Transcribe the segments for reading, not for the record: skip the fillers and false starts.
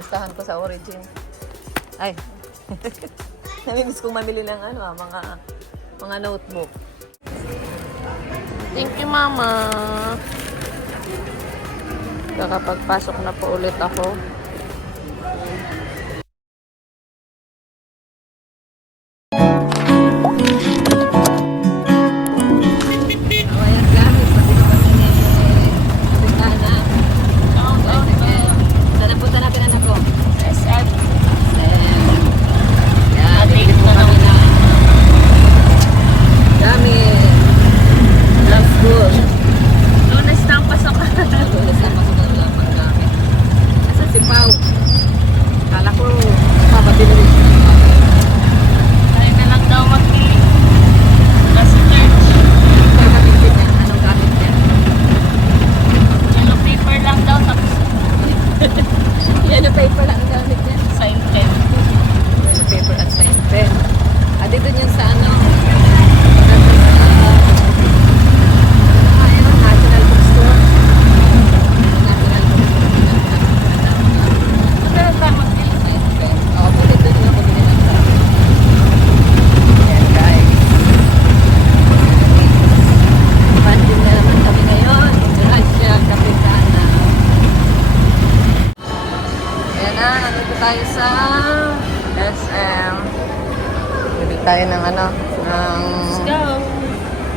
Gustahan ko sa Origin. Ay. Namimiss kong mamili ng ano, mga notebook. Thank you, Mama. Kakapagpasok na po ulit ako. Tayo sa SM. Bili tayo ng ano, ng... Let's go!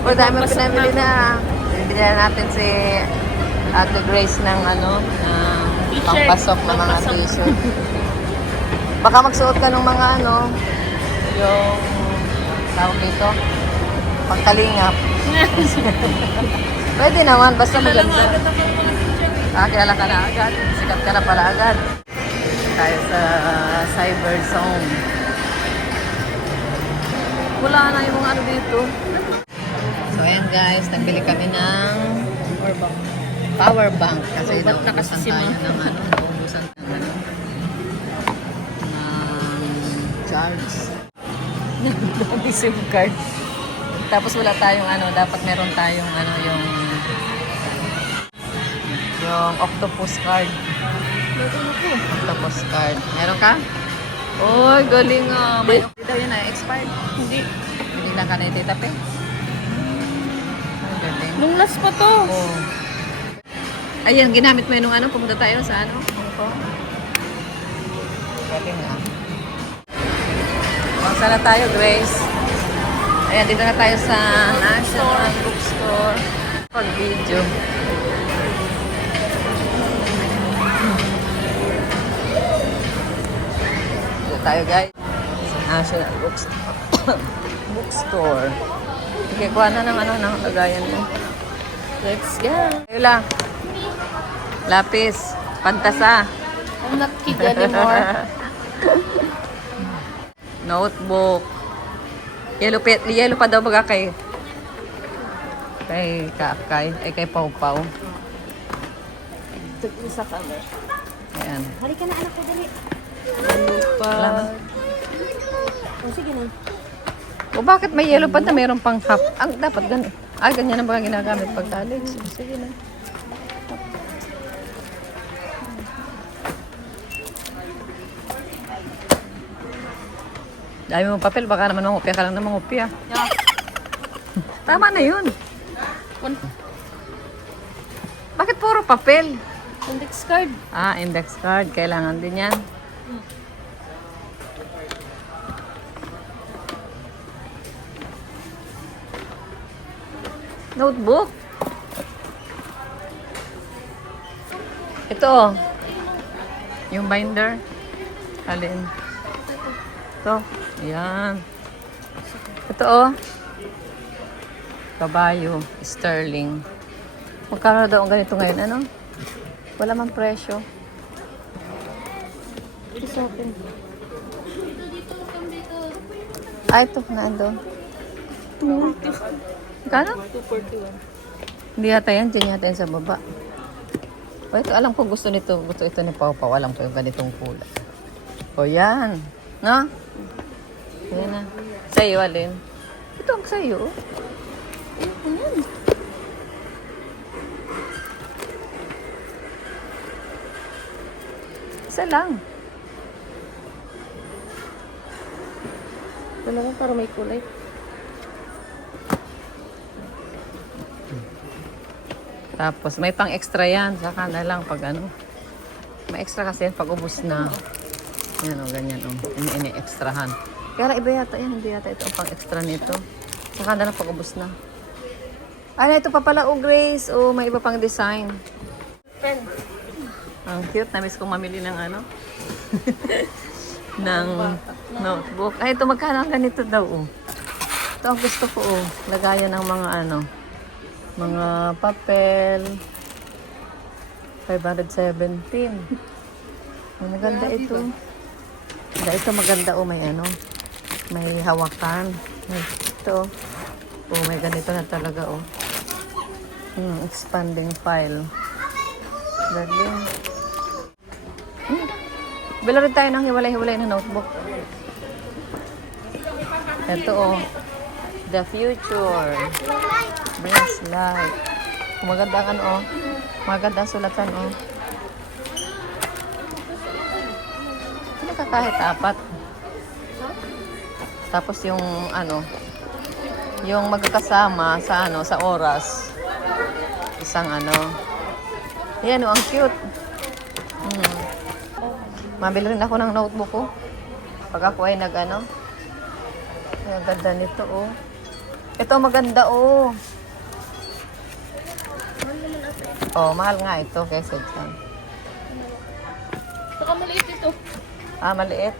O, dami ang pinamili na. Bili na natin si Ate Grace ng ano, pangpasok ng mga t-shirt. Baka magsuot ka ng mga ano, yung tawag dito, pangkalingap. Pwede naman, basta maganda. Kilala ka na agad. Sikat ka na pala agad. Tayo sa Cyber Zone. Wala na yung mga ano dito. So ayan guys, nagbili kami ng power bank. Kasi naubusan tayo ng ano, naubusan tayo ng charge. Nagdami SIM card. Tapos wala tayong ano, dapat meron tayong ano, yung octopus card. Octopus card. Meron ka? Oy, galing nga. May daw yun na, expired. Hindi. Hindi na ka na ititapi. Ay, galing. Nung last pa to. Oh. Ayan, ginamit mo nung ano, pumunta tayo sa ano, Hong Kong. Galing nga. Saan na tayo, Grace? Ayan, dito na tayo sa National Bookstore. Pag-video. Tayo guys sa National Bookstore. Okay, kuha na ng ano, ng lagayan mo. Let's go. Ayun lapis, pantasa. I'm not kid anymore. Notebook. Yellow pa daw baga kay kay Pau Pau. Isa ka na. Ayan. Halika na anak ko, dali. Salamat. O, sige na. O bakit may yellow pad na mayroon pang half? Ang dapat ganun. Ganyan ang mga ginagamit pag college. Sige na. Dami mong papel, baka naman mangupya ka lang na mangupya. Yeah. Tama na yun. Bakit puro papel? Index card. Index card. Kailangan din yan. Notebook. Ito oh. Yung binder. Alin? Ito. Ayan. Ito oh. Kabayo. Sterling. Magkano daw ang ganito ngayon? Ano? Wala mang presyo. It's open. Ito. Nandun. Kano? 241. Hindi yata yan. Diyan yata yan sa baba. O ito, alam ko gusto nito. Gusto ito ni Pau Pau. Alam ko yung ganitong kulay. O yan. No? Yan na. Sa'yo, alin? Ito ang sa'yo. Ayan. Isa lang. Dalawa para may kulay. Tapos may pang extra yan. Saka na lang pag ano. May extra kasi yan pag ubos na. Yan o, ganyan o. Ini-extrahan. Kaya iba yata yan. Hindi yata ito ang pang extra nito. Saka na lang pag ubos na. Ay, ito pa pala o, Grace. O, may iba pang design. Pen. Ang cute. Namiss kong mamili ng ano. ng notebook. Ay, ito magkano ang ganito daw o. Ito ang gusto ko o. Lagayan ng mga ano. Mga papel. 517. Oh, maganda ito. Ito maganda o. May ano. May hawakan. Ito. Oh, may ganito na talaga oh. Expanding file. Galing. Bila rin tayo ng hiwalay-hiwalay na notebook. Ito oh. The future. Brings light. Maganda ang ano oh. Maganda ang sulatan oh. Hindi ka kahit 4. Tapos yung ano, yung magkakasama sa ano, sa oras. Isang ano. Yan oh, ang cute. Mabili rin ako ng notebook ko. Pag ako ay nag ano. Ang ganda nito oh. Ito maganda oh. Oh, mahal nga ito kaysa dyan. Saka maliit ito. Ah, maliit.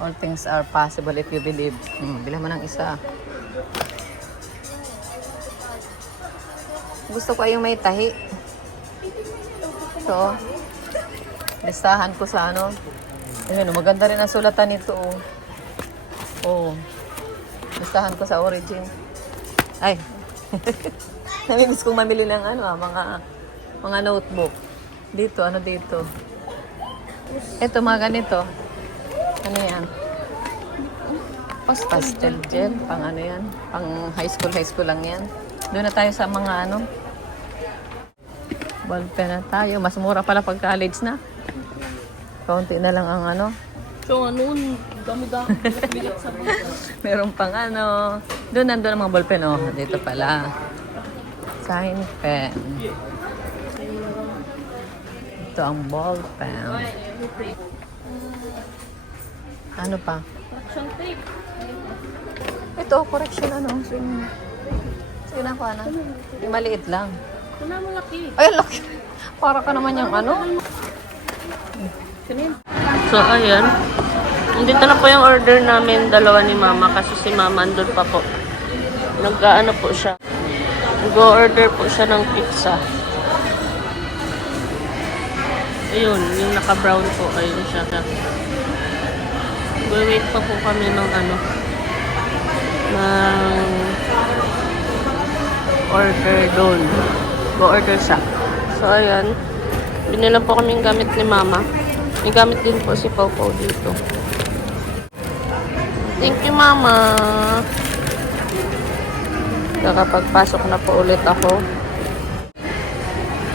All things are possible if you believe. Bilhan mo ng isa. Gusto ko yung may tahi. So, listahan ko sa ano. Ayun, maganda rin ang sulatan nito. Oh. Listahan ko sa origin. Ay. Namimiss kong mamili ng ano, mga notebook. Dito, ano dito? Ito, mga ganito. Ano yan? Pastel gel. Pang ano yan? Pang high school lang yan. Doon na tayo sa mga ano. Ballpen na tayo. Mas mura pala pag college na. Kaunti na lang ang ano. So, ano, dami-dami. Bigat sa mga. Meron pang ano. Doon nandun ang mga ballpen. Oh, dito pala. Sign pen. Ito ang ballpen. Ano pa? Correction tape. Ito, correction ano. Sige na ko, ano? Yung maliit lang. Ito na malaki. Ay, laki. Para ka naman yung ano. So, ayan. Dito na po yung order namin, dalawa ni Mama, kasi si Mama andun pa po. Nag-ano po siya. Nag-order po siya ng pizza. Ayun, yung naka-brown po. Ayun siya. Wait pa po kami ng ano. Ng order doon. Go-order siya. So, ayan. Binilan po kami yung gamit ni Mama. May gamit din po si Pau Pau dito. Thank you, Mama. Kakapagpasok na po ulit ako.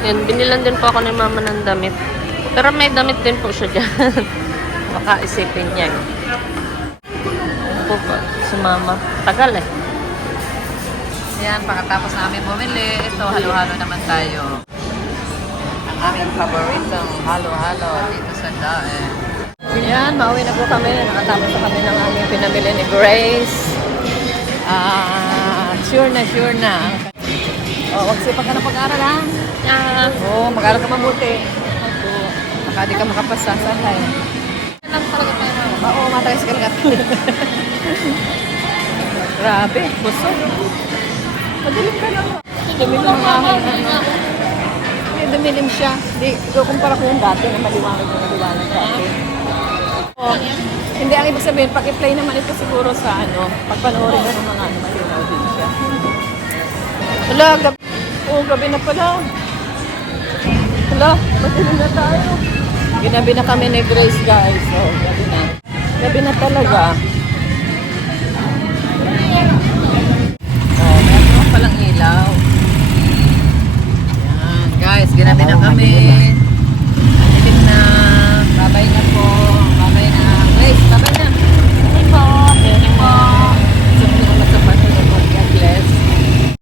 Yan, binilan din po ako ni Mama ng damit. Pero may damit din po siya dyan. Baka isipin niya. Ano po ba? Si Mama. Tagal eh. Yan, pagkatapos namin bumili, ito, halo-halo naman tayo. Ang aming paboritong halo-halo dito sa Daen. Yan, mauwi na po kami. Nakatapos na kami ng aming pinamili ni Grace. Sure na. Oh, magsipag ka na pag-aaral ha? Oo, mag-aaral ka mabuti. Baka di ka makapasa. Sanay. Lang talaga tayo. Oo, matayos ka lang. Grabe, busog. Madilim ka lang. Dumilim ang aking ano. Dumilim siya. Di ko kumpara ko yung dati na maliwanag dati. Oh, hindi, ang ibig sabihin, pag i-play naman ito siguro sa ano, pag panoorin ka ng mga ano, malinaw din siya. Hala, gabi. Oo, gabi na pala. Hala, madilim na tayo. Ginabi na kami ni Grace, guys. So, gabi na. Gabi na talaga. Oh, meron palang ilaw. Yan, guys, ginabi na kami.